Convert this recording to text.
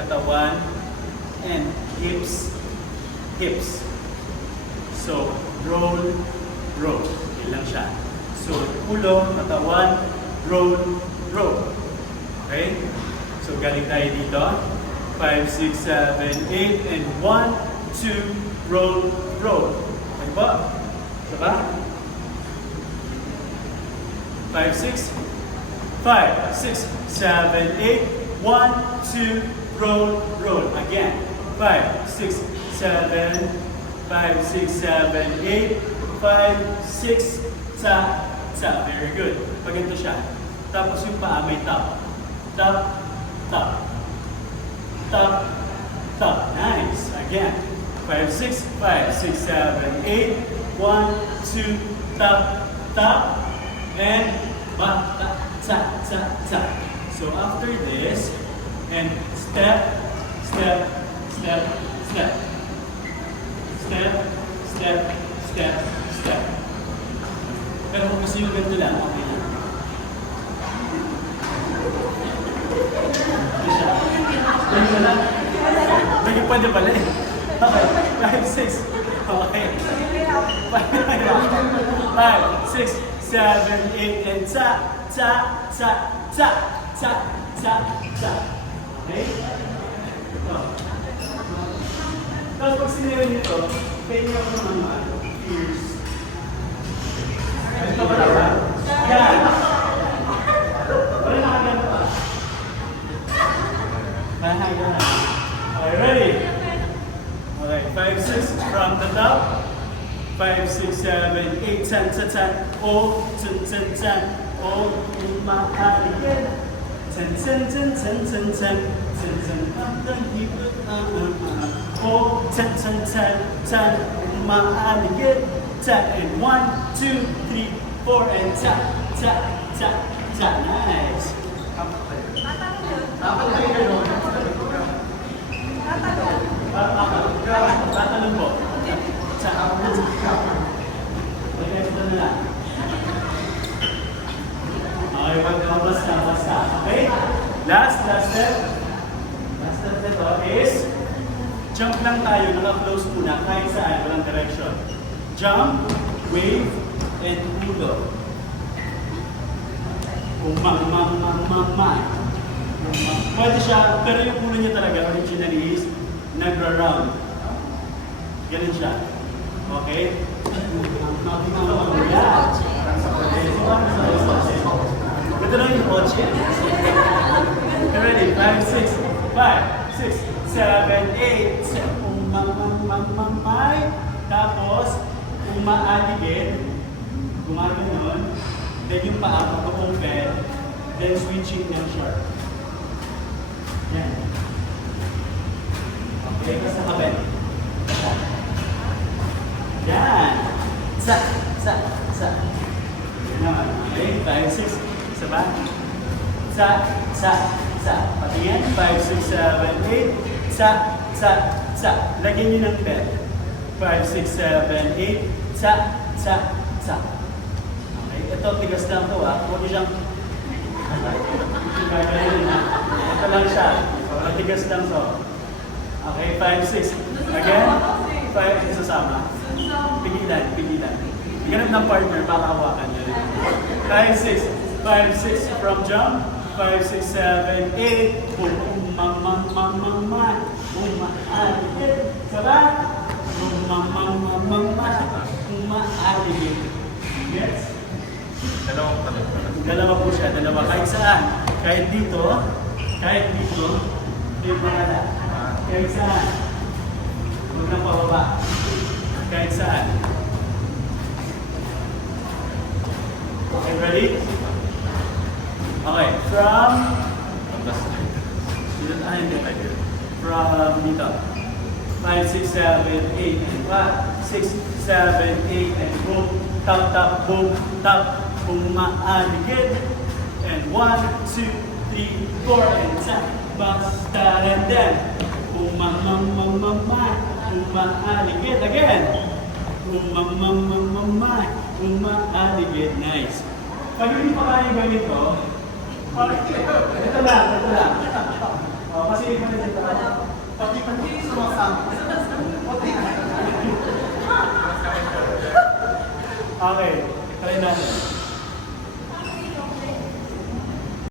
katawan, and hips, hips. So, roll, roll. Yun lang siya. So, ulo, katawan, roll, roll. Okay? So, galing tayo dito. 5, 6, 7, 8, and 1, 2, roll, roll. Okay po? Diba? 5, 6, 5, 6, 7, 8, 1, 2, roll, roll. Again. 5, 6, 7, 5, 6, 7, 8, 5, 6, sa, sa. Very good. Pag ito siya. Tapos yung paa may top. Top, top. Top, top. Nice. Again. 5, 6, 5, 6, 7, 8, 1, 2, top, top, and back, ta, ta, ta, ta. So after this, and step, step, step, step. Step, step, step, step. Pero kung gusto nyo ganito lang, okay lang. Hindi siya. Ganito lang. Hindi pwede pala eh. Okay, 5, 6. Okay. 5, 6, 7, 8, and ta, ta, ta, ta, ta, ta, ta. Okay? Ito. Tapos pag sinira nito, pain ako ng mga ears. Ito ba ba? Yan! Wala na kagyan pa. Mahagyan na. Okay, ready? Okay, 5, 6 from the top. 5, 6, 7, 8, 10, 10, 10. Oh, 10, 10, 10. Oh, umaaligid. 10, 10, 10, 10, 10, 10. 10, 10, 10, 10. Oh, 10, 10, 10, 10, umaaligid. 10, and 1, 2, 3, 4, and ta, ta, ta, ta. Nice. Tatalon po. Ta, ito na lang. Okay, basta, basta. Okay? Last step. Last step nito is jump lang tayo, naka-close muna, kahit saan, walang direction. Jump, wave, and ulo. Umang. Pwede siya, pero yung ulo niya talaga, originally is nagra-round. Ganun siya. Okay? Ito lang yung kotse. Ready? 5, 6, 7, 8. Umamay. Tapos, umaaligid. Gumagano'n. Then yung paa, mag-open. Then switching ng sharp. Yan. Okay, sa kabel. Yan. Sa. Yan naman. Okay, 5, 6. Isa ba? Sa. Patingin. 5, 6, 7, 8. Sa. Lagyan nyo ng bell. 5, 6, 7, 8. Sa. Okay, ito tigas lang ito ha. Huwag nyo siyang ito lang siya. Tigas lang ito. Okay, 5, 6. Again. 5, isasama. Pigilan. Ganap ng partner, makahawakan nyo. 5, 6. 5, 6 from jump. 5, 6, 7, 8. Boom. Umaaligid. Sabay. Umaaligid. Yes? Dalawa po siya. Dalawa. Kahit saan. Kahit dito. Hindi pangala. Kahit saan. Huwag na pababa. Kahit saan. Okay, ready? Okay, from dito. 5, 6, 7, 8, and 6, 7, 8, and boom, tap, boom, tap, umaaligid, and 1, 2, 3, 4, and tap, basta, and then, umaaligid, again, umaaligid, nice. Pag hindi pa kaya gawin ito lang. Kasi hindi pa rin ito. Okay, try natin.